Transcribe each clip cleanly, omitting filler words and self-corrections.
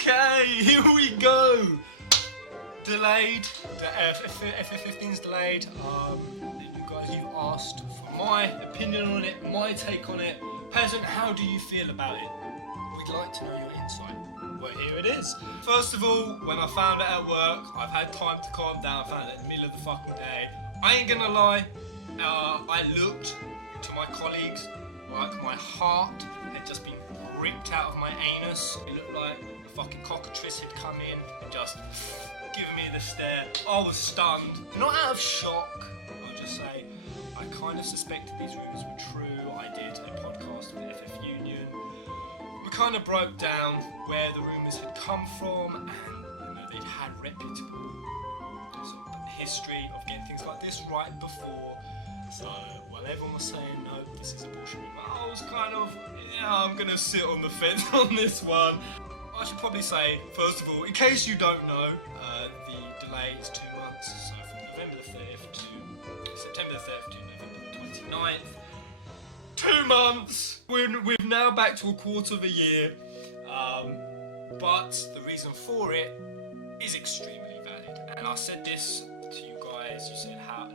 Okay, here we go. Delayed. The FF15's delayed. You guys, you asked for my opinion on it, my take on it. Peasant, how do you feel about it? We'd like to know your insight. Well, here it is. First of all, when I found it at work, I've had time to calm down. I found it in the middle of the fucking day. I ain't gonna lie. I looked to my colleagues like my heart had just been ripped out of my anus. It looked like the fucking cockatrice had come in and just given me the stare. I was stunned. Not out of shock, I'll just say. I kind of suspected these rumours were true. I did a podcast with FF Union. We kind of broke down where the rumours had come from, and they'd had reputable sort of history of getting things like this right before. So while everyone was saying no, this is a bullshit rumour, I was kind of, yeah, I'm gonna sit on the fence on this one. I should probably say, first of all, in case you don't know, the delay is 2 months, so from November the 3rd to September the 3rd to November the 29th. 2 months! We're now back to a quarter of a year, but the reason for it is extremely valid. And I said this to you guys, you said how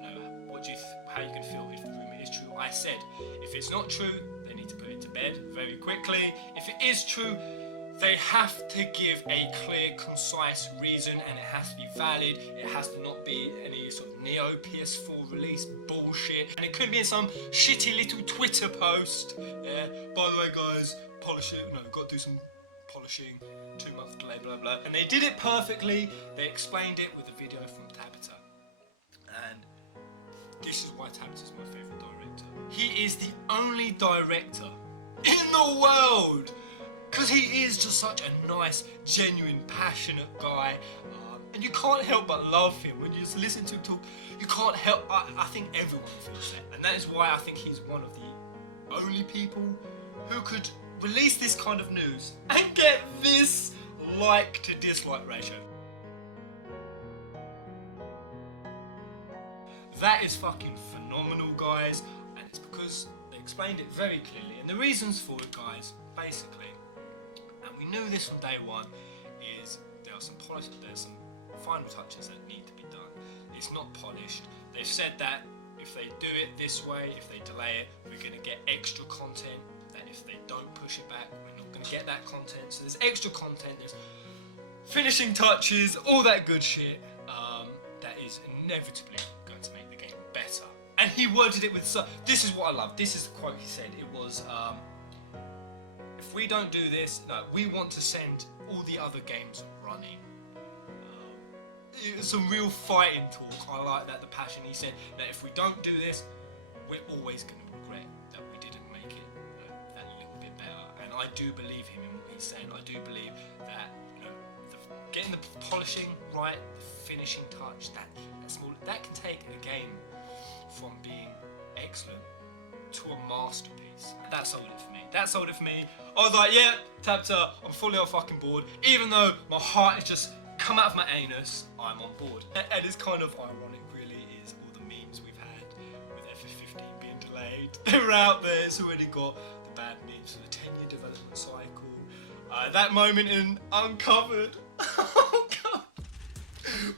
you can feel if the rumour is true. I said, if it's not true, they need to put it to bed very quickly. If it is true, they have to give a clear, concise reason, and it has to be valid. It has to not be any sort of Neo PS4 release bullshit. And it couldn't be some shitty little Twitter post. Yeah, by the way guys, polish it, got to do some polishing, 2 month delay, blah blah. And they did it perfectly. They explained it with a video from Tabata. And this is why Tabata is my favourite director. He is the only director in the world, because he is just such a nice, genuine, passionate guy, and you can't help but love him. When you just listen to him talk, you can't help, I think everyone feels that, and that is why I think he's one of the only people who could release this kind of news and get this like to dislike ratio. That is fucking phenomenal, guys, and it's because they explained it very clearly, and the reasons for it, guys, basically, and we knew this from day one, is there's some final touches that need to be done. It's not polished. They've said that if they do it this way, if they delay it, we're going to get extra content, and if they don't push it back, we're not going to get that content. So there's extra content, there's finishing touches, all that good shit, that is inevitably going to make the game better. And he worded it with this is what I love. This is the quote he said. It was, if we don't do this, no, we want to send all the other games running. Some real fighting talk. I like that, the passion. He said that if we don't do this, we're always going to regret that we didn't make it that little bit better. And I do believe him in what he's saying. I do believe that getting the polishing right, the finishing touch, that can take a game from being excellent to a masterpiece. That sold it for me. That sold it for me. I was like, yeah, Tabata, I'm fully on fucking board. Even though my heart has just come out of my anus, I'm on board. And it's kind of ironic, really, is all the memes we've had with FF15 being delayed. They're out there. It's already got the bad memes for the 10-year development cycle. That moment in Uncovered, oh God,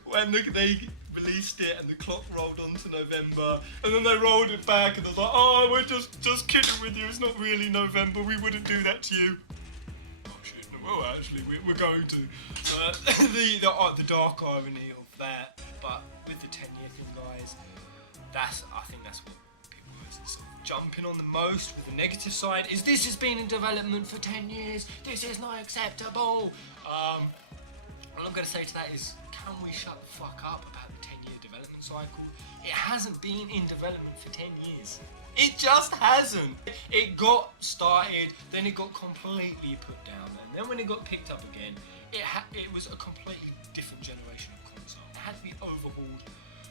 when they released it and the clock rolled on to November, and then they rolled it back and they was like, oh, we're just kidding with you, it's not really November, we wouldn't do that to you. Oh shit, no, well actually, we're going to. The dark irony of that, but with the 10-year thing, guys, I think that's what people are sort of jumping on the most with the negative side, is this has been in development for 10 years, this is not acceptable. All I'm going to say to that is, can we shut the fuck up about the 10-year development cycle? It hasn't been in development for 10 years. It just hasn't. It got started, then it got completely put down, and then when it got picked up again, it was a completely different generation of console. It had to be overhauled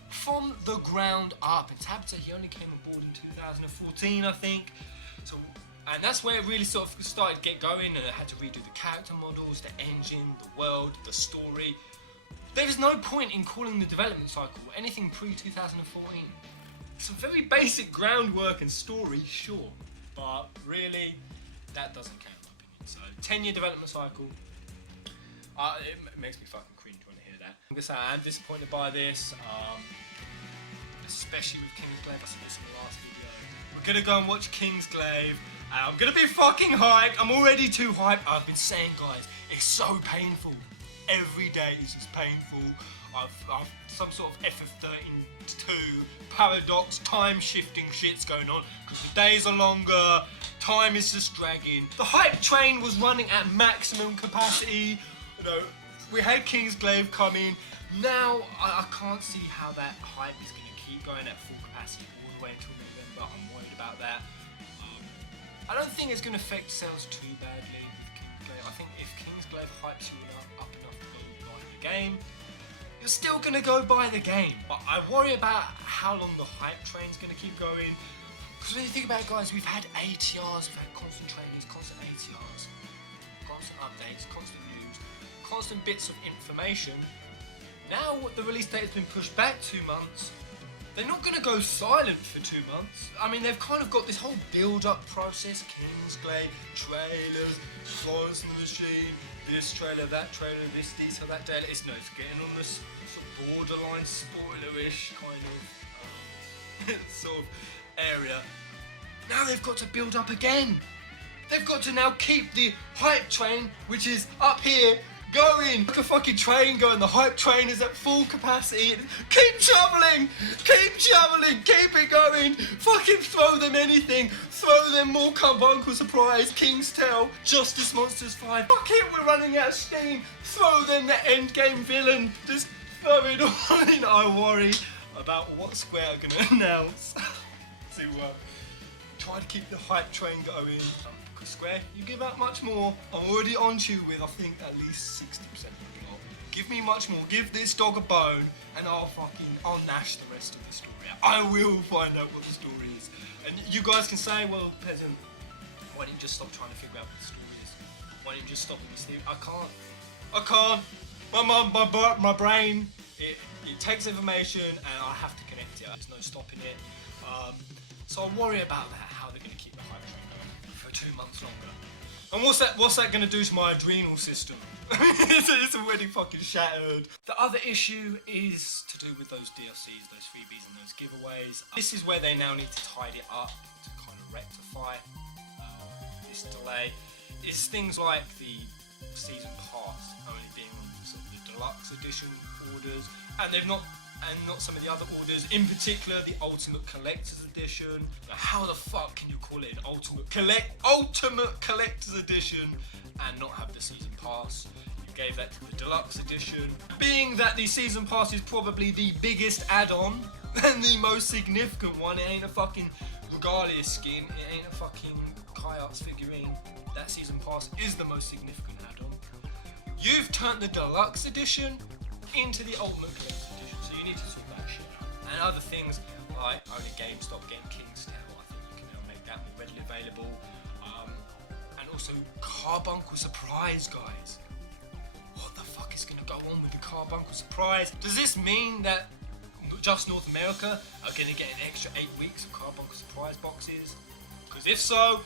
from the ground up. And Tabata, he only came on board in 2014, I think. So, and that's where it really sort of started to get going, and it had to redo the character models, the engine, the world, the story. There is no point in calling the development cycle anything pre-2014. Some very basic groundwork and story, sure, but really, that doesn't count in my opinion. So, 10-year development cycle, It makes me fucking cringe when I hear that. I'm gonna say I am disappointed by this, especially with Kingsglaive. I said this in the last video. We're gonna go and watch Kingsglaive. I'm gonna be fucking hyped. I'm already too hyped. I've been saying, guys, it's so painful. Every day is just painful. I've some sort of FF32 paradox, time shifting shit's going on because the days are longer, time is just dragging. The hype train was running at maximum capacity. You know, we had Kingsglaive coming. Now I can't see how that hype is going to keep going at full capacity all the way until November. I'm worried about that. I don't think it's going to affect sales too badly with Kingsglaive. I think if Kingsglaive hypes you up enough to go buy the game, you're still going to go buy the game. But I worry about how long the hype train's going to keep going. Because when you think about it, guys, we've had ATRs, we've had constant trainers, constant ATRs, constant updates, constant news, constant bits of information. Now the release date has been pushed back 2 months. They're not going to go silent for 2 months. I mean, they've kind of got this whole build-up process, Kingsglaive, trailers, Florence and the Machine, this trailer, that trailer, this detail, that trailer. It's getting on this sort of borderline spoiler-ish kind of sort of area. Now they've got to build up again. They've got to now keep the hype train, which is up here, going. Like a fucking train going. The hype train is at full capacity. Keep shoveling, keep it going. Fucking throw them anything. Throw them more carbuncle surprise, kingstale, Justice Monsters 5. Fuck it, we're running out of steam. Throw them the endgame villain. Just throw it all in. I worry about what Square are gonna announce to try to keep the hype train going. Because Square, you give out much more. I'm already on to you with, I think, at least 60% of the plot. Give me much more. Give this dog a bone, and I'll nash the rest of the story out. I will find out what the story is. And you guys can say, well, Peasant, why don't you just stop trying to figure out what the story is? Why don't you just stop this thing? I can't. My brain, it takes information, and I have to connect it. There's no stopping it. So I worry about that, how they're going to keep the hype train going for 2 months longer. And what's that going to do to my adrenal system? It's already fucking shattered. The other issue is to do with those DLCs, those freebies and those giveaways. This is where they now need to tidy it up to kind of rectify this delay. Is things like the season pass only being on sort of the deluxe edition orders, and not some of the other orders, in particular the Ultimate Collector's Edition. Now, how the fuck can you call it an Ultimate Collector's Edition and not have the Season Pass? You gave that to the Deluxe Edition. Being that the Season Pass is probably the biggest add-on and the most significant one, it ain't a fucking Regalia skin, it ain't a fucking Kai Arts figurine. That Season Pass is the most significant add-on. You've turned the Deluxe Edition into the Ultimate Collector's Edition, so you need to sort that shit out. And other things like only GameStop getting Kingstale, I think you can now make that more readily available. And also Carbuncle Surprise, guys. What the fuck is going to go on with the Carbuncle Surprise? Does this mean that just North America are going to get an extra 8 weeks of Carbuncle Surprise boxes? Because if so,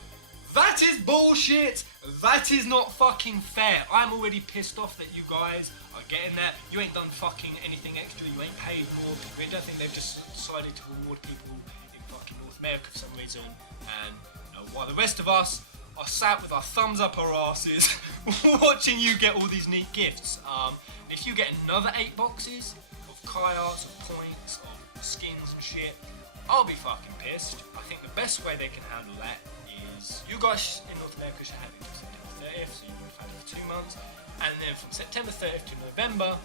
that is bullshit. That is not fucking fair. I'm already pissed off that you guys are getting that. You ain't done fucking anything extra. You ain't paid more. I don't think they've just decided to reward people in fucking North America for some reason. And while the rest of us are sat with our thumbs up our asses watching you get all these neat gifts. If you get another 8 boxes of Kai Arts, of points, of skins and shit, I'll be fucking pissed. I think the best way they can handle that is you guys in North America should have it until September 30th, so you would have had it for 2 months, and then from September 30th to November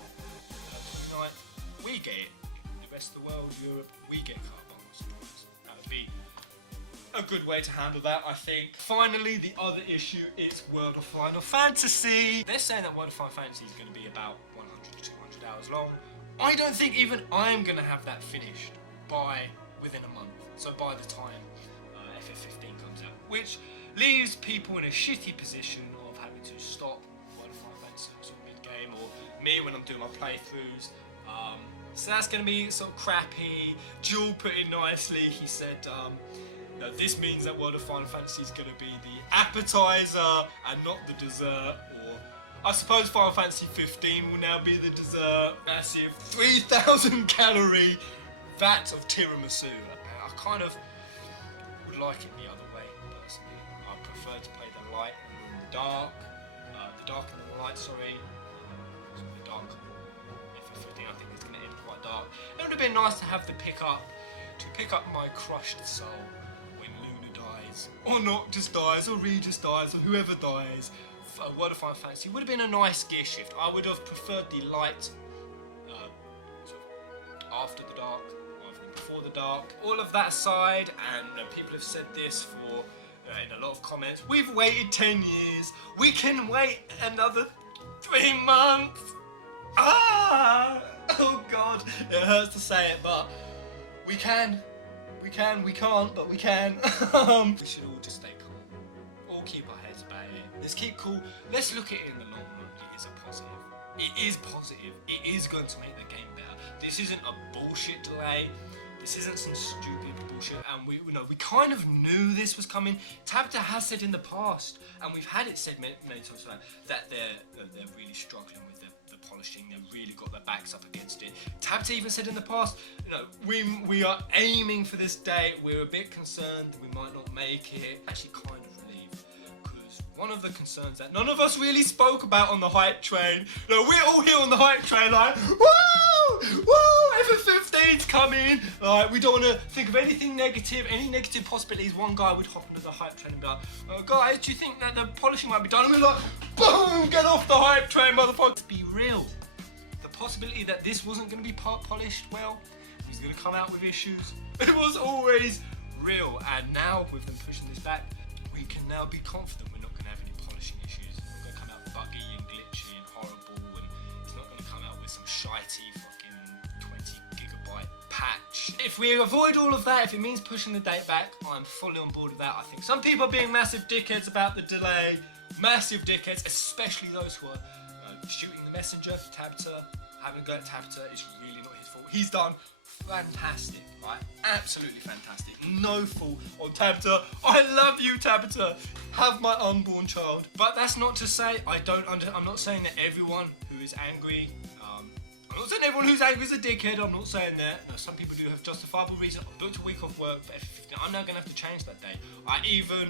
29th, we get it. The rest of the world, Europe, we get Carbuncle Surprise. That would be a good way to handle that, I think. Finally, the other issue is World of Final Fantasy. They're saying that World of Final Fantasy is going to be about 100 to 200 hours long. I don't think even I'm going to have that finished within a month. So by the time FF15 comes out, which leaves people in a shitty position of having to stop World of Final Fantasy sort of mid-game, or me when I'm doing my playthroughs. So that's going to be sort of crappy. Jewel put it nicely. He said, this means that World of Final Fantasy is going to be the appetizer and not the dessert, or I suppose Final Fantasy 15 will now be the dessert. Massive 3,000 calorie vat of tiramisu. I kind of would like it the other way, personally. I prefer to play the light and the dark. The dark and the light, sorry. The dark. FF15, I think it's going to end quite dark. It would have been nice to have the pick up my crushed soul when Luna dies. Or not just dies, or Regis dies, or whoever dies. World of Final Fantasy would have been a nice gear shift. I would have preferred the light sort of after the dark rather than before the dark. All of that aside, and people have said this for in a lot of comments, we've waited 10 years. We can wait another 3 months. Ah! Oh God, it hurts to say it, but we can. We can't, but we can. We should all just stay calm. All keep our heads about it. Let's keep cool. Let's look at it in the long run. It is a positive. It is positive. It is going to make the game better. This isn't a bullshit delay. This isn't some stupid bullshit. And we kind of knew this was coming. Tabata has said in the past, and we've had it said many times that they're really struggling with the polishing. They've really got their backs up against it. Tabata even said in the past, we are aiming for this date. We're a bit concerned that we might not make it. Actually, kind of relieved, because one of the concerns that none of us really spoke about on the hype train. We're all here on the hype train, like, woo, FF15's coming. Like, we don't want to think of anything negative, any negative possibilities. One guy would hop onto the hype train and be like, oh, guys, do you think that the polishing might be done? And we're like, boom, get off the hype train, motherfucker. Let's be real. The possibility that this wasn't going to be polished well, it was going to come out with issues. It was always real. And now, with them pushing this back, we can now be confident we're not going to have any polishing issues. It's not going to come out buggy and glitchy and horrible, and it's not going to come out with some shitey fucking 20 gigabyte patch. If we avoid all of that, if it means pushing the date back, I'm fully on board with that. I think some people are being massive dickheads about the delay. Massive dickheads, especially those who are shooting the messenger, Tabata. Having a go at Tabata is really not his fault. He's done fantastic, right? Absolutely fantastic. No fault on Tabata. I love you, Tabata. Have my unborn child. But that's not to say I'm not saying that everyone who is angry, I'm not saying everyone who's angry is a dickhead. I'm not saying that. No, some people do have justifiable reason. I booked a week off work for FF15. I'm now going to have to change that day. I even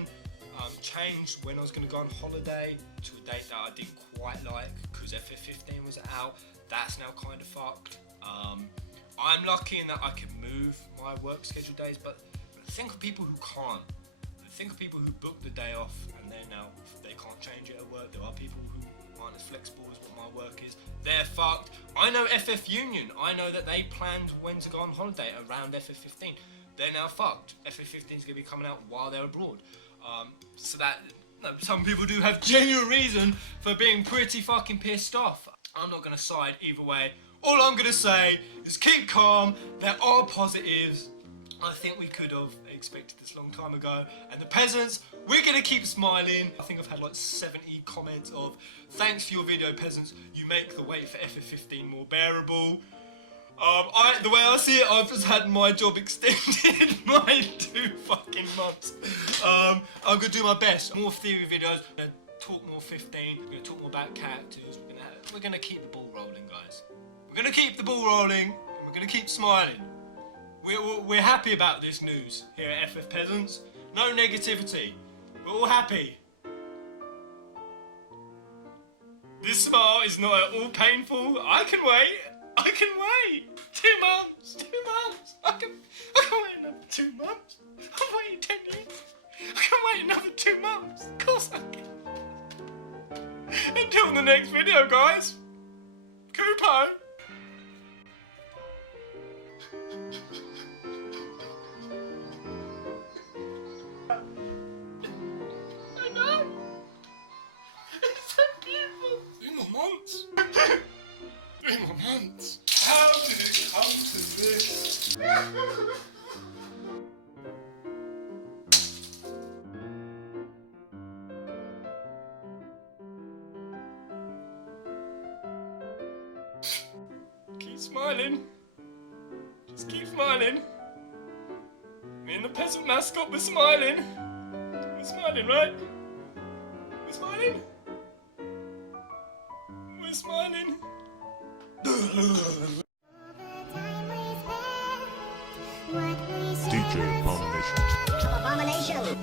changed when I was going to go on holiday to a date that I didn't quite like because FF15 was out. That's now kind of fucked. I'm lucky in that I can move my work schedule days, but think of people who can't. Think of people who book the day off and they can't change it at work. There are people who aren't as flexible as what my work is. They're fucked. I know FF Union. I know that they planned when to go on holiday around FF15. They're now fucked. FF15 is going to be coming out while they're abroad. So that some people do have genuine reason for being pretty fucking pissed off. I'm not going to side either way. All I'm going to say is keep calm. There are positives. I think we could have expected this a long time ago. And the Peasants, we're going to keep smiling. I think I've had like 70 comments of, thanks for your video, Peasants. You make the wait for FF15 more bearable. The way I see it, I've just had my job extended by 2 fucking months. I'm gonna do my best. More theory videos. We're gonna talk more 15. We're gonna talk more about characters. We're gonna keep the ball rolling, guys. We're gonna keep the ball rolling, and we're gonna keep smiling. We're happy about this news here at FF Peasants. No negativity. We're all happy. This smile is not at all painful. I can wait. I can wait. 2 months. 2 months. I can wait another 2 months. I've waited 10 years. I can wait another 2 months. Of course I can. Until the next video, guys. Kupo. I know. It's so beautiful. 3 more months. 3 more months. How did it come to this? Keep smiling. Just keep smiling. Me and the peasant mascot, we're smiling. We're smiling, right? We're smiling. was smiling. DJ Abomination. Abomination.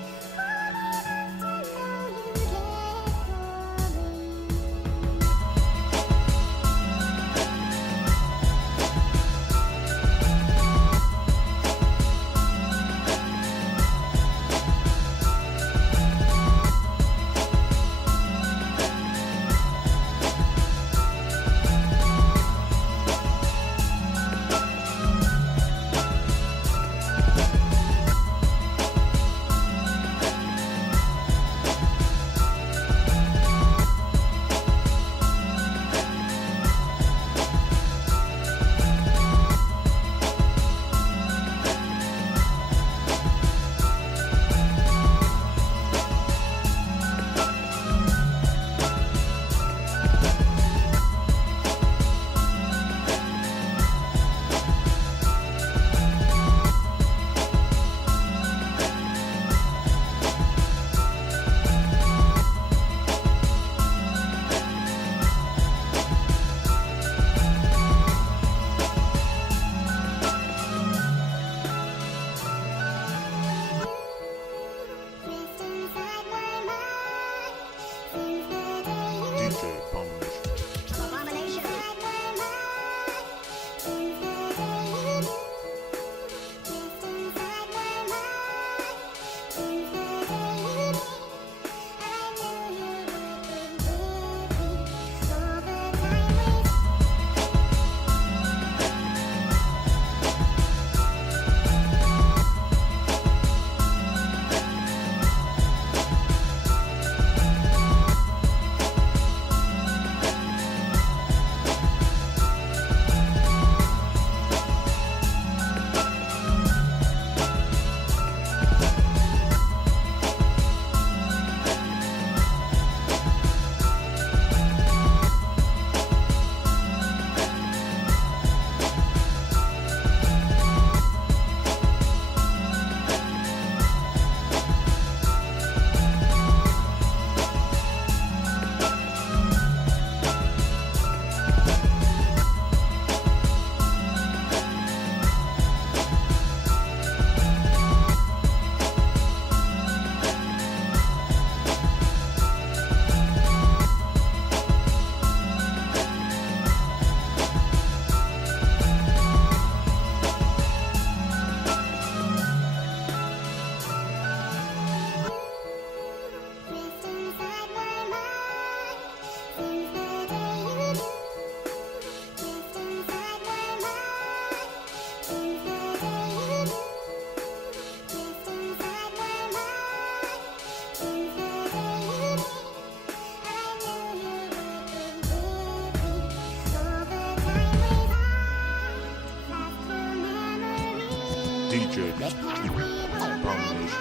DJ Abomination.